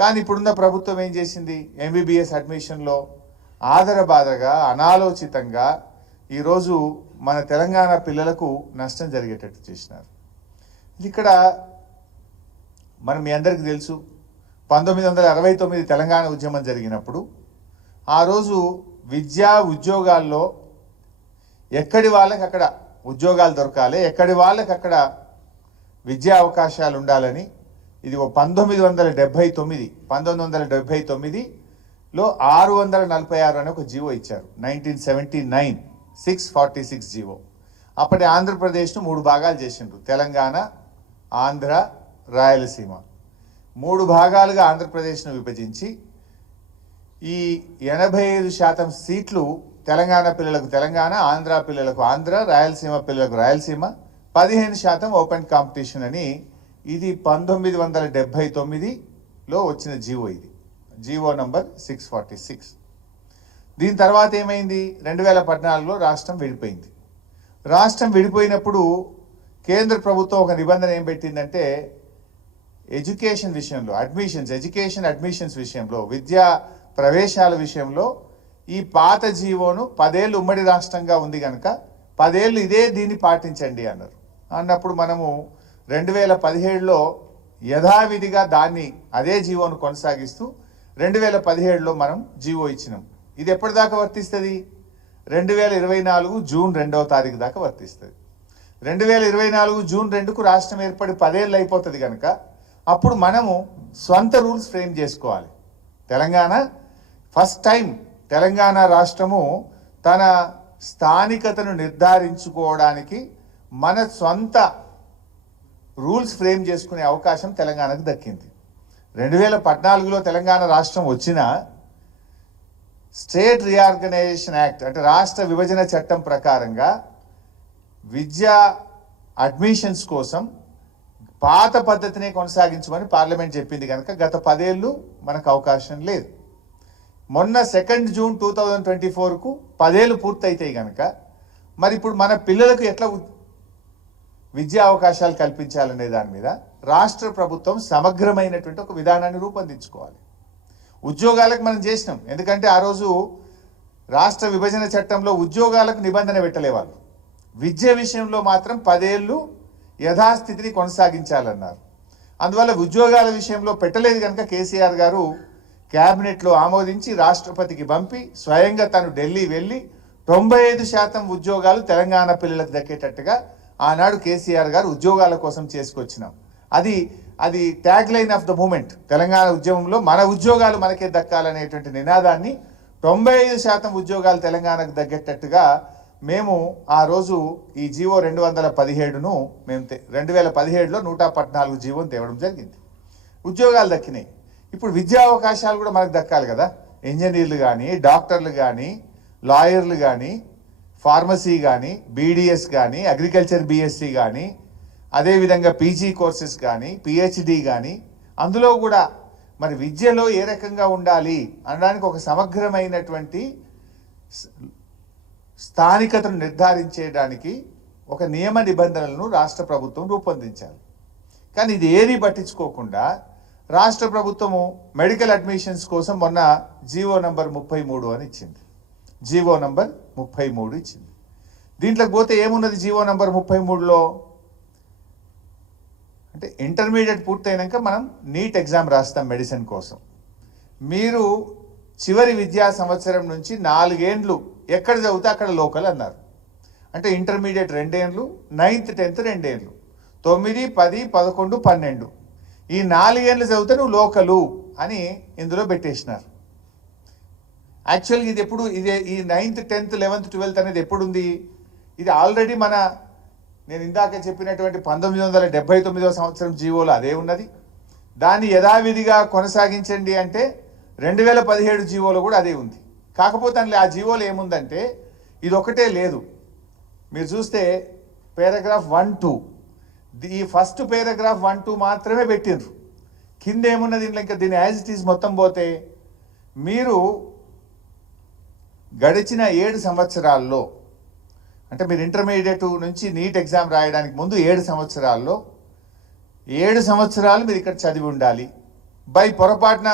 కానీ ఇప్పుడున్న ప్రభుత్వం ఏం చేసింది? ఎంబీబీఎస్ అడ్మిషన్లో ఆదరబాదరగా అనాలోచితంగా ఈరోజు మన తెలంగాణ పిల్లలకు నష్టం జరిగేటట్టు చేసినారు. ఇక్కడ మనం మీ అందరికీ తెలుసు 1969 తెలంగాణ ఉద్యమం జరిగినప్పుడు ఆ రోజు విద్యా ఉద్యోగాల్లో ఎక్కడి వాళ్ళకి అక్కడ ఉద్యోగాలు దొరకాలి, ఎక్కడి వాళ్ళకి అక్కడ విద్యా అవకాశాలు ఉండాలని ఇది 1979లో 646 అనే ఒక జీవో ఇచ్చారు. 1979 646 జీవో. అప్పటి ఆంధ్రప్రదేశ్ను 3 భాగాలు చేసిండ్రు. తెలంగాణ, ఆంధ్ర, రాయలసీమ 3 భాగాలుగా ఆంధ్రప్రదేశ్ను విభజించి ఈ 85% సీట్లు తెలంగాణ పిల్లలకు తెలంగాణ, ఆంధ్ర పిల్లలకు ఆంధ్ర, రాయలసీమ పిల్లలకు రాయలసీమ, 15% ఓపెన్ కాంపిటీషన్ అని ఇది 1979లో వచ్చిన జీవో. ఇది జీవో నంబర్ 646. దీని తర్వాత ఏమైంది? 2014లో రాష్ట్రం విడిపోయింది. రాష్ట్రం విడిపోయినప్పుడు కేంద్ర ప్రభుత్వం ఒక నిబంధన ఏం పెట్టిందంటే ఎడ్యుకేషన్ విషయంలో ఎడ్యుకేషన్ అడ్మిషన్స్ విషయంలో, విద్యా ప్రవేశాల విషయంలో ఈ పాత జీవోను 10 ఏళ్ళు ఉమ్మడి రాష్ట్రంగా ఉంది కనుక 10 ఏళ్ళు ఇదే దీన్ని పాటించండి అన్నారు. అన్నప్పుడు మనము 2017లో యథావిధిగా దాన్ని అదే జీవోను కొనసాగిస్తూ 2017లో మనం జీవో ఇచ్చినాం. ఇది ఎప్పటిదాకా వర్తిస్తుంది? 2024 జూన్ 2వ తారీఖు దాకా వర్తిస్తుంది. 2024 జూన్ 2కు రాష్ట్రం ఏర్పడి 10 ఏళ్ళు అయిపోతుంది కనుక అప్పుడు మనము స్వంత రూల్స్ ఫ్రేమ్ చేసుకోవాలి. తెలంగాణ ఫస్ట్ టైం తెలంగాణ రాష్ట్రము తన స్థానికతను నిర్ధారించుకోవడానికి మన సొంత రూల్స్ ఫ్రేమ్ చేసుకునే అవకాశం తెలంగాణకు దక్కింది. 2014లో తెలంగాణ రాష్ట్రం వచ్చిన స్టేట్ రీఆర్గనైజేషన్ యాక్ట్ అంటే రాష్ట్ర విభజన చట్టం ప్రకారంగా విద్యా అడ్మిషన్స్ కోసం పాత పద్ధతినే కొనసాగించమని పార్లమెంట్ చెప్పింది కనుక గత 10 ఏళ్ళు మనకు అవకాశం లేదు. మొన్న 2 జూన్ 2024కు 10 ఏళ్ళు పూర్తయితాయి కనుక మరి ఇప్పుడు మన పిల్లలకు ఎట్లా విద్యా అవకాశాలు కల్పించాలనే దాని మీద రాష్ట్ర ప్రభుత్వం సమగ్రమైనటువంటి ఒక విధానాన్ని రూపొందించుకోవాలి. ఉద్యోగాలకు మనం చేసినాం, ఎందుకంటే ఆ రోజు రాష్ట్ర విభజన చట్టంలో ఉద్యోగాలకు నిబంధన పెట్టలేవాళ్ళు. విద్య విషయంలో మాత్రం 10 ఏళ్ళు యథాస్థితిని కొనసాగించాలన్నారు. అందువల్ల ఉద్యోగాల విషయంలో పెట్టలేదు కనుక కేసీఆర్ గారు క్యాబినెట్లో ఆమోదించి రాష్ట్రపతికి పంపి స్వయంగా తను ఢిల్లీ వెళ్ళి 95% ఉద్యోగాలు తెలంగాణ పిల్లలకు దక్కేటట్టుగా ఆనాడు కేసీఆర్ గారు ఉద్యోగాల కోసం చేసుకొచ్చినాం. అది tag line of the moment. Telangana ఉద్యమంలో మన ఉద్యోగాలు మనకే దక్కాలనేటువంటి నినాదాన్ని 95% ఉద్యోగాలు తెలంగాణకు దగ్గేటట్టుగా మేము ఆ రోజు ఈ జీవో 217ను మేము 2017లో 114 జీవోని తేవడం జరిగింది. ఉద్యోగాలు దక్కినాయి. ఇప్పుడు విద్యా అవకాశాలు కూడా మనకు దక్కాలి కదా. ఇంజనీర్లు కానీ, డాక్టర్లు కానీ, లాయర్లు కానీ, ఫార్మసీ కానీ, బీడీఎస్ కానీ, అగ్రికల్చర్ బీఎస్సీ కానీ, అదేవిధంగా పీజీ కోర్సెస్ కానీ, పిహెచ్డి కానీ, అందులో కూడా మరి విద్యలో ఏ రకంగా ఉండాలి అనడానికి ఒక సమగ్రమైనటువంటి స్థానికతను నిర్ధారించేయడానికి ఒక నియమ నిబంధనలను రాష్ట్ర ప్రభుత్వం రూపొందించాలి. కానీ ఇది ఏది పట్టించుకోకుండా రాష్ట్ర ప్రభుత్వము మెడికల్ అడ్మిషన్స్ కోసం మొన్న జీవో నంబర్ 33 అని ఇచ్చింది. జీవో నంబర్ 33 ఇచ్చింది. దీంట్లోకి పోతే ఏమున్నది జీవో నంబర్ 33లో అంటే ఇంటర్మీడియట్ పూర్తయినాక మనం నీట్ ఎగ్జామ్ రాస్తాం మెడిసిన్ కోసం. మీరు చివరి విద్యా సంవత్సరం నుంచి 4 ఏండ్లు ఎక్కడ చదివితే అక్కడ లోకల్ అన్నారు. అంటే ఇంటర్మీడియట్ 2 ఏండ్లు, 9th 10th 2 ఏండ్లు, 9, 10, 11, 12 ఈ 4 ఏండ్లు చదివితే నువ్వు లోకలు అని ఇందులో పెట్టేసినారు. యాక్చువల్గా ఇది ఎప్పుడు ఈ 9th 10th 11th 12th అనేది ఎప్పుడుంది? ఇది ఆల్రెడీ నేను ఇందాక చెప్పినటువంటి 1979వ సంవత్సరం జీవోలో అదే ఉన్నది. దాన్ని యథావిధిగా కొనసాగించండి అంటే 2017 జీవోలో కూడా అదే ఉంది. కాకపోతే అందులో ఆ జీవోలో ఏముందంటే ఇది ఒకటే లేదు. మీరు చూస్తే పారాగ్రాఫ్ 1, 2 ఈ ఫస్ట్ పారాగ్రాఫ్ 1, 2 మాత్రమే పెట్టిండ్రు. కింద ఏమున్నది ఇంకా దీని యాజ్ ఇట్ ఈజ్ మొత్తం పోతే మీరు గడిచిన 7 సంవత్సరాల్లో అంటే మీరు ఇంటర్మీడియట్ నుంచి నీట్ ఎగ్జామ్ రాయడానికి ముందు 7 సంవత్సరాల్లో 7 సంవత్సరాలు మీరు ఇక్కడ చదివి ఉండాలి. బై పొరపాటున